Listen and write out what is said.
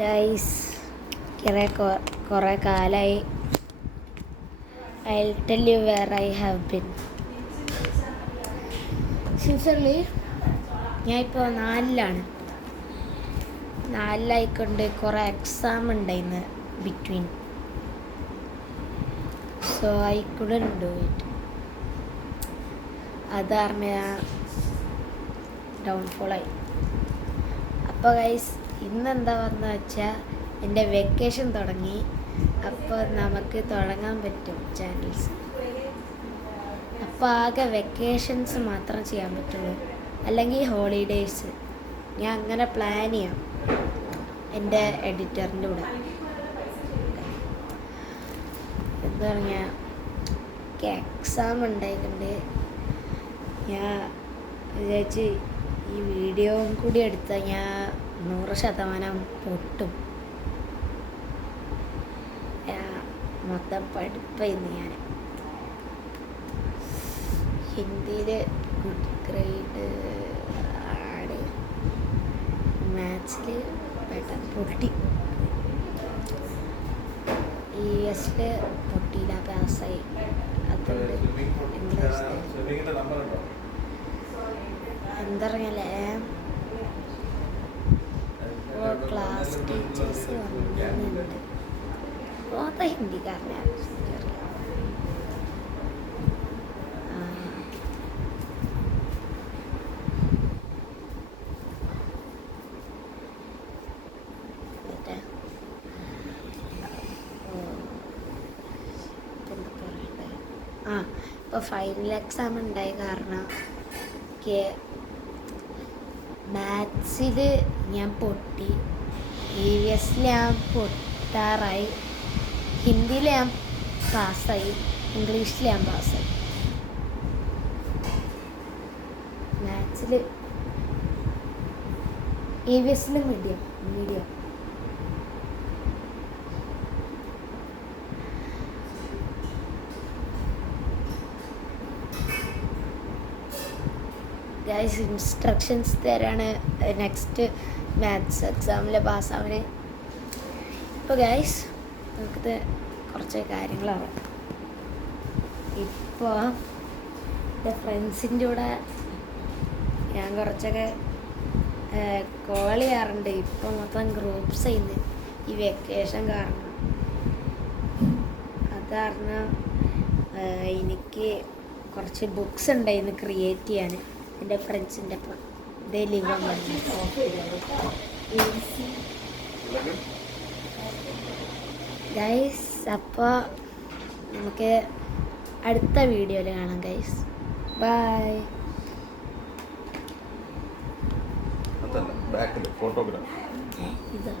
Guys കുറേ കാലമായി. I'll tell you where I have been. Sincerely ഞാൻ ഇപ്പോൾ നാലിലായിക്കൊണ്ട് കുറേ എക്സാം ഉണ്ടായിന്ന് between. So I couldn't do it. അതാണ് ഞാൻ ഡൗൺഫോളായി. അപ്പോൾ ഗൈസ് ഇന്നെന്താ വന്നു വെച്ചാൽ എൻ്റെ വെക്കേഷൻ തുടങ്ങി. അപ്പോൾ നമുക്ക് തുടങ്ങാൻ പറ്റും ചാനൽസ്. അപ്പോൾ ആകെ വെക്കേഷൻസ് മാത്രം ചെയ്യാൻ പറ്റുള്ളൂ, അല്ലെങ്കിൽ ഹോളിഡേയ്സ്. ഞാൻ അങ്ങനെ പ്ലാൻ ചെയ്യാം എൻ്റെ എഡിറ്ററിൻ്റെ കൂടെ. എന്താ പറഞ്ഞാൽ എക്സാം ഉണ്ടായിട്ടുണ്ട്. ഞാൻ വിചാരിച്ച് ഈ വീഡിയോയും കൂടി എടുത്താൽ ഞാൻ 100% പൊട്ടും. മൊത്തം പഠിപ്പായിരുന്നു ഞാൻ. ഹിന്ദിയിൽ ഗുഡ് ഗ്രേഡ് ആണ്, മാത്സിൽ പെട്ടെന്ന് പൊട്ടി, EVS പൊട്ടിയില്ല, പാസ്സായി. അതുകൊണ്ട് ഇംഗ്ലീഷ് എന്താ പറഞ്ഞാലേ ക്ലാസ് ടീച്ചേഴ്സ് വന്നിട്ടുണ്ട്. മൊത്ത ഹിന്ദിക്കാരനാണ്. ഇപ്പോൾ ഫൈനൽ എക്സാം ഉണ്ടായ കാരണം മാത്സിൽ ഞാൻ പൊട്ടി, EVS ഞാൻ പൊട്ടാറായി, ഹിന്ദിയിൽ ഞാൻ പാസ്സായി, ഇംഗ്ലീഷിൽ ഞാൻ പാസ്സായി. മാത്സിൽ EVS മീഡിയം. ഗൈസ് ഇൻസ്ട്രക്ഷൻസ് തരാണ് നെക്സ്റ്റ് മാത്സ് എക്സാമിൽ പാസ്സാവാൻ. ഇപ്പോൾ ഗൈസ് നമുക്കിത് കുറച്ച് കാര്യങ്ങളാണ്. ഇപ്പോൾ എൻ്റെ ഫ്രണ്ട്സിൻ്റെ കൂടെ ഞാൻ കുറച്ചൊക്കെ കോൾ ചെയ്യാറുണ്ട്. ഇപ്പോൾ മൊത്തം ഗ്രൂപ്പ്സ് ചെയ്യുന്നത് ഈ വെക്കേഷൻ കാരണം. അത് കാരണം എനിക്ക് കുറച്ച് ബുക്സ് ഉണ്ടായിരുന്നു ക്രിയേറ്റ് ചെയ്യാൻ എൻ്റെ ഫ്രണ്ട്സിൻ്റെ ഒപ്പം. ഇതേ ലിവം ഗൈസ്. അപ്പോൾ നമുക്ക് അടുത്ത വീഡിയോയിൽ കാണാം ഗൈസ്. ബൈ. ഫോട്ടോഗ്രാഫ് ഇതാ